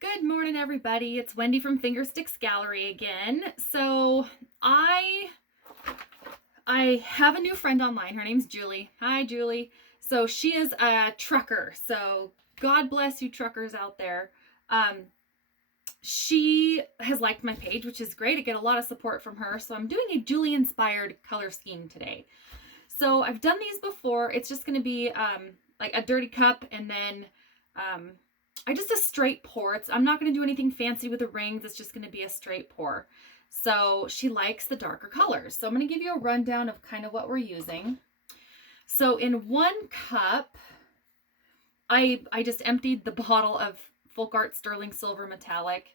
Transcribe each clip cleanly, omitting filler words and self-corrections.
Good morning, everybody. It's Wendy from Fingersticks Gallery again. So I have a new friend online. Her name's Julie. Hi, Julie. So she is a trucker. So God bless you truckers out there. She has liked my page, which is great. I get a lot of support from her. So I'm doing a Julie inspired color scheme today. So I've done these before. It's just going to be like a dirty cup and then just a straight pour. I'm not going to do anything fancy with the rings. It's just going to be a straight pour. So she likes the darker colors. So I'm going to give you a rundown of kind of what we're using. So in 1 cup, I just emptied the bottle of Folk Art Sterling Silver Metallic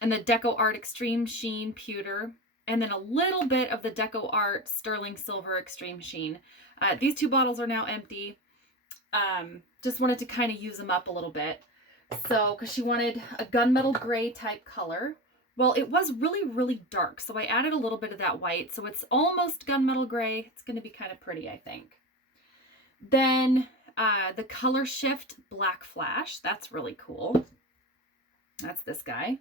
and the Deco Art Extreme Sheen Pewter, and then a little bit of the Deco Art Sterling Silver Extreme Sheen. These 2 bottles are now empty. Just wanted to kind of use them up a little bit. So, because she wanted a gunmetal gray type color. Well, it was really, really dark. So I added a little bit of that white. So it's almost gunmetal gray. It's going to be kind of pretty, I think. Then the Color Shift Black Flash. That's really cool. That's this guy.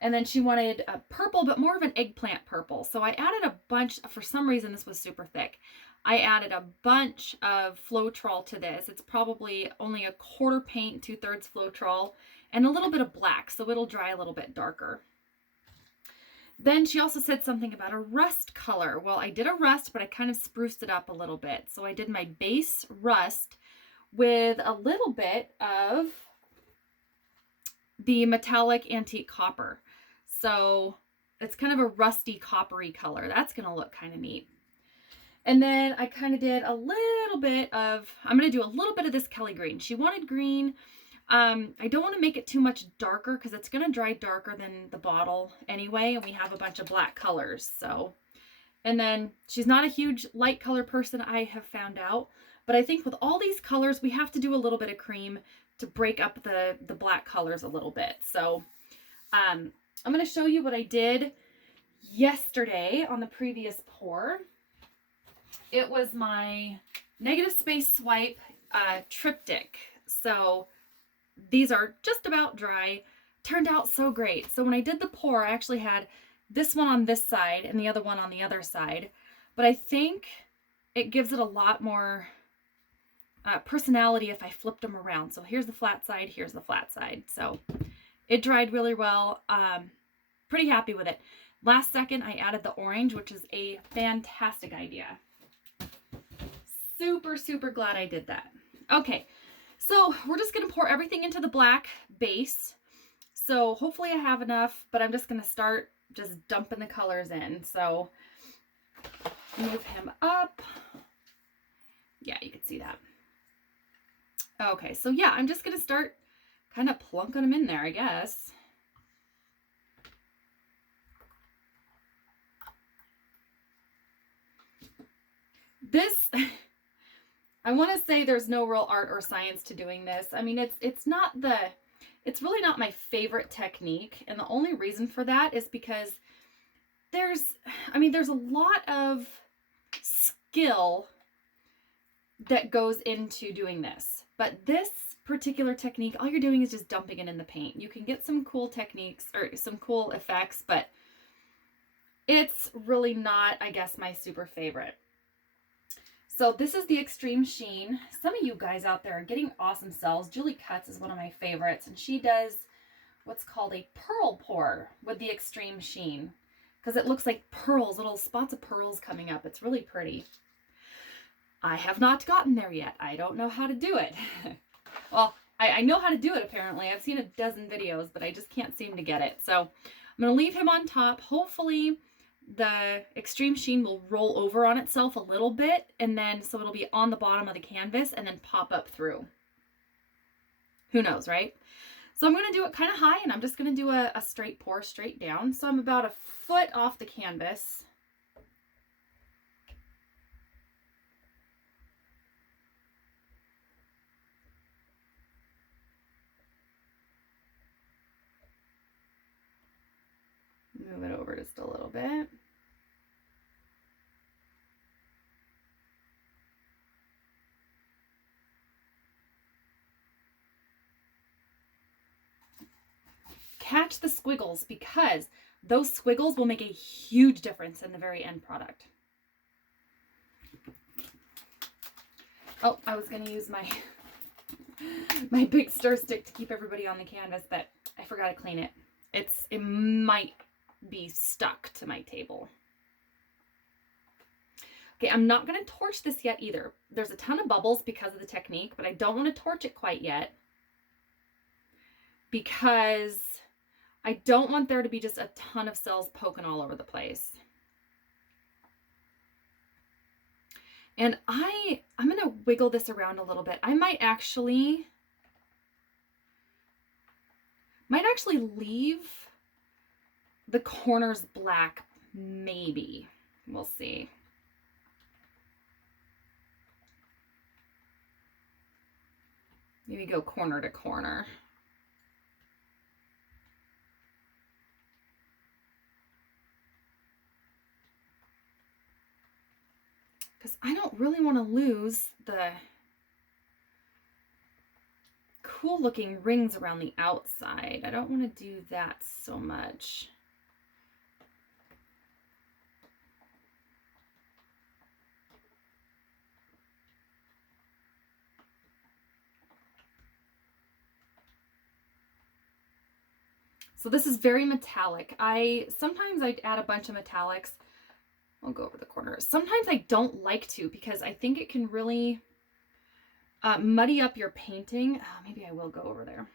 And then she wanted a purple, but more of an eggplant purple. So I added a bunch. For some reason, this was super thick. I added a bunch of Floetrol to this. It's probably only a quarter paint, 2/3 Floetrol, and a little bit of black, so it'll dry a little bit darker. Then she also said something about a rust color. Well, I did a rust, but I kind of spruced it up a little bit. So I did my base rust with a little bit of the metallic antique copper. So it's kind of a rusty coppery color. That's going to look kind of neat. And then I kind of did a little bit of, I'm going to do a little bit of this Kelly green. She wanted green. I don't want to make it too much darker because it's going to dry darker than the bottle anyway. And we have a bunch of black colors. So, and then she's not a huge light color person, I have found out. But I think with all these colors, we have to do a little bit of cream to break up the black colors a little bit. So I'm going to show you what I did yesterday on the previous pour. It was my negative space swipe triptych. So these are just about dry. Turned out so great. So when I did the pour, I actually had this one on this side and the other one on the other side. But I think it gives it a lot more personality if I flipped them around. So here's the flat side, here's the flat side. So it dried really well. Pretty happy with it. Last second, I added the orange, which is a fantastic idea. Super, super glad I did that. Okay, so we're just going to pour everything into the black base. So hopefully I have enough, but I'm just going to start just dumping the colors in. So move him up. Yeah, you can see that. Okay, so yeah, I'm just going to start kind of plunking them in there, I guess. This... I want to say there's no real art or science to doing this. I mean, it's really not my favorite technique. And the only reason for that is because there's a lot of skill that goes into doing this. But this particular technique, all you're doing is just dumping it in the paint. You can get some cool techniques or some cool effects, but it's really not, I guess, my super favorite. So this is the Extreme Sheen. Some of you guys out there are getting awesome cells. Julie Cutts is one of my favorites, and she does what's called a pearl pour with the Extreme Sheen because it looks like pearls, little spots of pearls coming up. It's really pretty. I have not gotten there yet. I don't know how to do it. Well, I know how to do it apparently. I've seen a dozen videos, but I just can't seem to get it. So I'm going to leave him on top. Hopefully the Extreme Sheen will roll over on itself a little bit, and then so it'll be on the bottom of the canvas and then pop up through. Who knows, right? So I'm going to do it kind of high, and I'm just going to do a straight pour straight down. So I'm about a foot off the canvas. Move it over just a little bit. catch the squiggles, because those squiggles will make a huge difference in the very end product. Oh, I was going to use my big stir stick to keep everybody on the canvas, but I forgot to clean it. It might be stuck to my table. Okay, I'm not going to torch this yet either. There's a ton of bubbles because of the technique, but I don't want to torch it quite yet because I don't want there to be just a ton of cells poking all over the place. And I'm going to wiggle this around a little bit. I might actually leave the corners black, maybe. We'll see. Maybe go corner to corner. Because I don't really want to lose the cool looking rings around the outside. I don't want to do that so much. So this is very metallic. Sometimes I add a bunch of metallics. I'll go over the corners. Sometimes I don't like to, because I think it can really muddy up your painting. Oh, maybe I will go over there.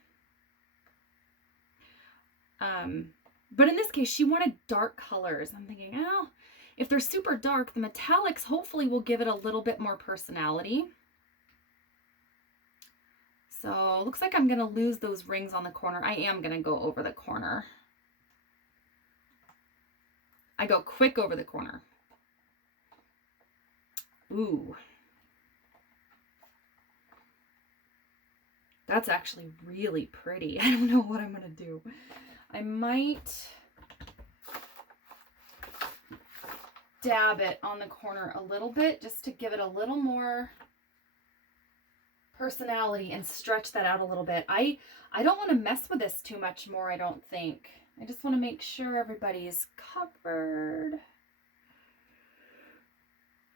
But in this case, she wanted dark colors. I'm thinking, oh, if they're super dark, the metallics hopefully will give it a little bit more personality. So looks like I'm going to lose those rings on the corner. I am going to go over the corner. I go quick over the corner. Ooh. That's actually really pretty. I don't know what I'm going to do. I might dab it on the corner a little bit just to give it a little more personality and stretch that out a little bit. I don't want to mess with this too much more, I don't think. I just want to make sure everybody's covered.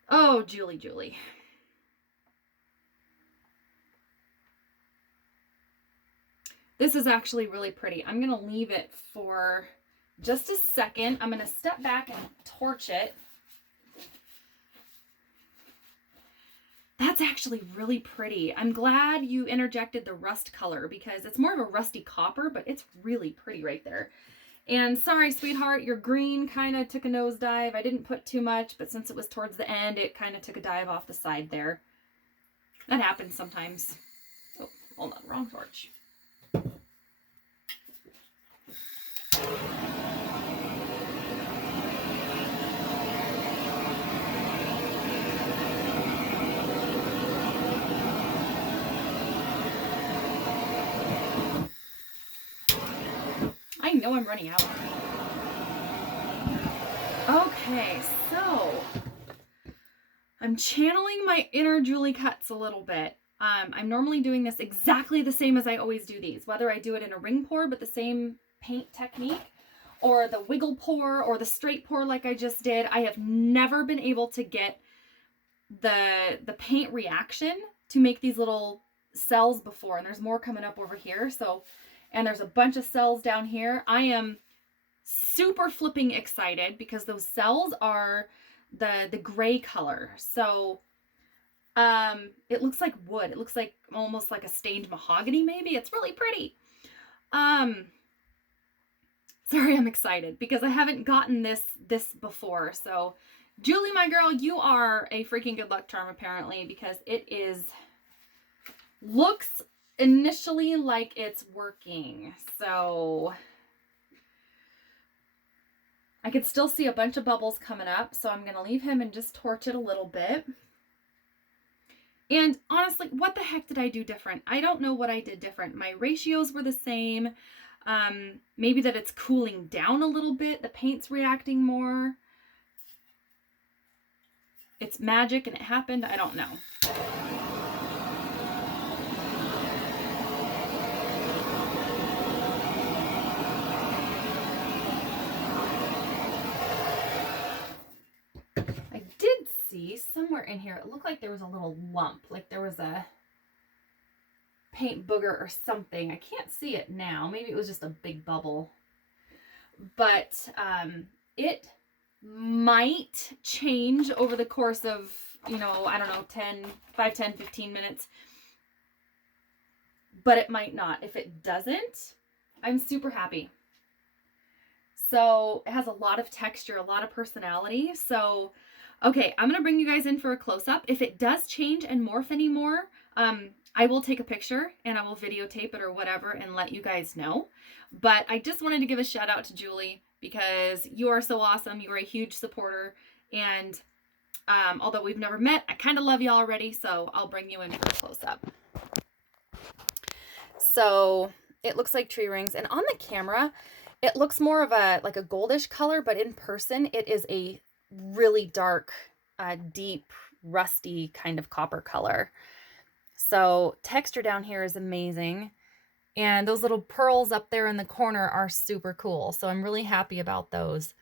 Oh, Julie. This is actually really pretty. I'm going to leave it for just a second. I'm going to step back and torch it. That's actually really pretty. I'm glad you interjected the rust color because it's more of a rusty copper, but it's really pretty right there. And sorry, sweetheart, your green kind of took a nosedive. I didn't put too much, but since it was towards the end, it kind of took a dive off the side there. That happens sometimes. Oh, hold on, wrong torch. I know I'm running out. Okay, so I'm channeling my inner Julie Cuts a little bit. I'm normally doing this exactly the same as I always do these, whether I do it in a ring pour, but the same paint technique, or the wiggle pour, or the straight pour like I just did. I have never been able to get the paint reaction to make these little cells before, and there's more coming up over here. So, and there's a bunch of cells down here. I am super flipping excited because those cells are the gray color. So it looks like wood. It looks like almost like a stained mahogany maybe. It's really pretty. Sorry, I'm excited because I haven't gotten this before. So Julie, my girl, you are a freaking good luck charm apparently, because it looks initially like it's working. So I could still see a bunch of bubbles coming up, so I'm going to leave him and just torch it a little bit. And honestly, what the heck did I do different? I don't know what I did different. My ratios were the same. Maybe that it's cooling down a little bit. The paint's reacting more. It's magic and it happened. I don't know. somewhere in here, it looked like there was a little lump, like there was a paint booger or something. I can't see it now. Maybe it was just a big bubble. But it might change over the course of, you know, I don't know, 5, 10, 15 minutes. But it might not. If it doesn't, I'm super happy. So it has a lot of texture, a lot of personality. So, okay, I'm going to bring you guys in for a close-up. If it does change and morph anymore, I will take a picture and I will videotape it or whatever and let you guys know. But I just wanted to give a shout out to Julie because you are so awesome. You are a huge supporter. And although we've never met, I kind of love you already. So I'll bring you in for a close-up. So it looks like tree rings. And on the camera, it looks more of a like a goldish color, but in person, it is a really dark, deep, rusty kind of copper color. So texture down here is amazing. And those little pearls up there in the corner are super cool. So I'm really happy about those.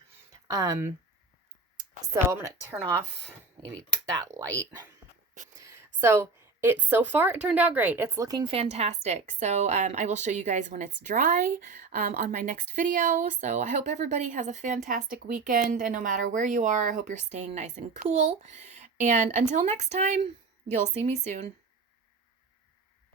So I'm going to turn off maybe that light. So so far it turned out great. It's looking fantastic. So I will show you guys when it's dry on my next video. So I hope everybody has a fantastic weekend. And no matter where you are, I hope you're staying nice and cool. And until next time, you'll see me soon.